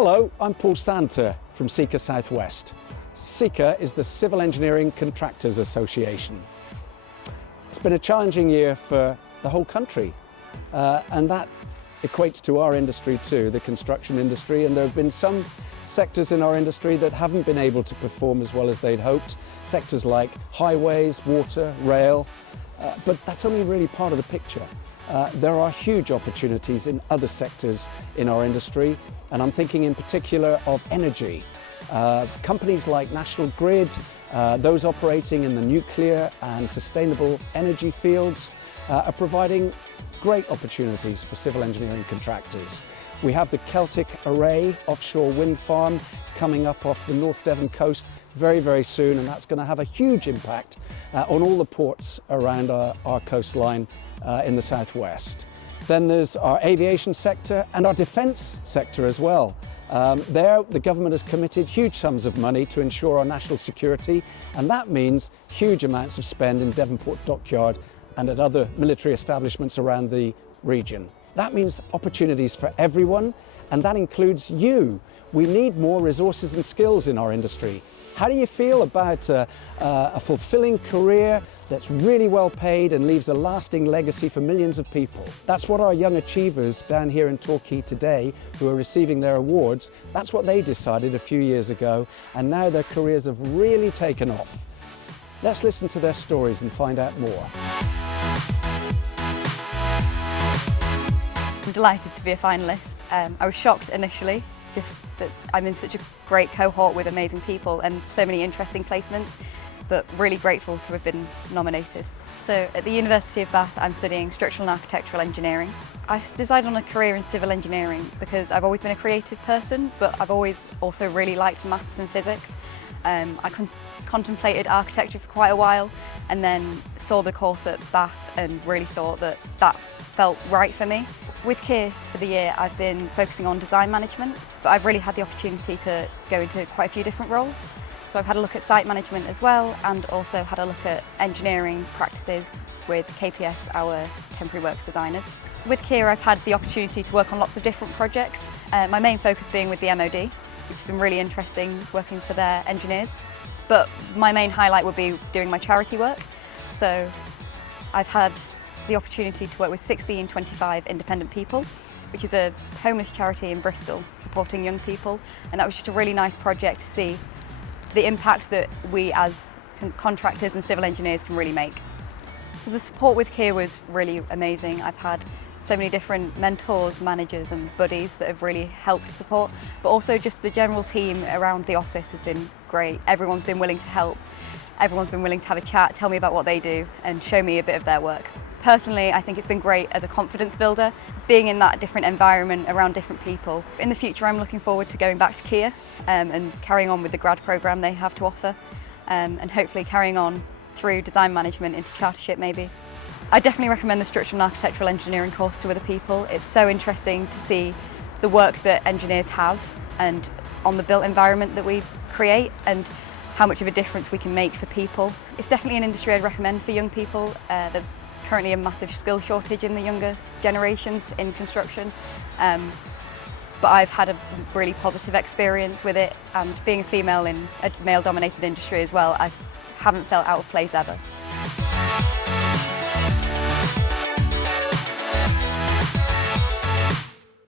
Hello, I'm Paul Santer from CECA Southwest. CECA is the Civil Engineering Contractors Association. It's been a challenging year for the whole country, and that equates to our industry too, the construction industry, and there have been some sectors in our industry that haven't been able to perform as well as they'd hoped. Sectors like highways, water, rail, but that's only really part of the picture. There are huge opportunities in other sectors in our industry, and I'm thinking in particular of energy. Companies like National Grid, those operating in the nuclear and sustainable energy fields are providing great opportunities for civil engineering contractors. We have the Celtic Array offshore wind farm coming up off the North Devon coast very, very soon, and that's going to have a huge impact on all the ports around our coastline in the southwest. Then there's our aviation sector and our defence sector as well. There, the government has committed huge sums of money to ensure our national security, and that means huge amounts of spend in Devonport Dockyard and at other military establishments around the region. That means opportunities for everyone, and that includes you. We need more resources and skills in our industry. How do you feel about a fulfilling career that's really well paid and leaves a lasting legacy for millions of people? That's what our young achievers down here in Torquay today, who are receiving their awards, that's what they decided a few years ago, and now their careers have really taken off. Let's listen to their stories and find out more. I'm delighted to be a finalist. I was shocked initially, just that I'm in such a great cohort with amazing people and so many interesting placements, but really grateful to have been nominated. So at the University of Bath, I'm studying structural and architectural engineering. I decided on a career in civil engineering because I've always been a creative person, but I've always also really liked maths and physics. I contemplated architecture for quite a while and then saw the course at Bath and really thought that that felt right for me. With Kier for the year, I've been focusing on design management, but I've really had the opportunity to go into quite a few different roles. So I've had a look at site management as well, and also had a look at engineering practices with KPS, our temporary works designers. With Kier, I've had the opportunity to work on lots of different projects, my main focus being with the MOD, which has been really interesting working for their engineers. But my main highlight would be doing my charity work. So I've had the opportunity to work with 1625 Independent People, which is a homeless charity in Bristol supporting young people, and that was just a really nice project to see the impact that we as contractors and civil engineers can really make. So the support with Kier was really amazing. I've had so many different mentors, managers and buddies that have really helped support, but also just the general team around the office has been great. Everyone's been willing to help, everyone's been willing to have a chat, tell me about what they do and show me a bit of their work. Personally, I think it's been great as a confidence builder, being in that different environment around different people. In the future, I'm looking forward to going back to Kier and carrying on with the grad programme they have to offer, and hopefully carrying on through design management into chartership maybe. I definitely recommend the structural and architectural engineering course to other people. It's so interesting to see the work that engineers have and on the built environment that we create and how much of a difference we can make for people. It's definitely an industry I'd recommend for young people. There's currently a massive skill shortage in the younger generations in construction, but I've had a really positive experience with it, and being a female in a male-dominated industry as well, I haven't felt out of place ever.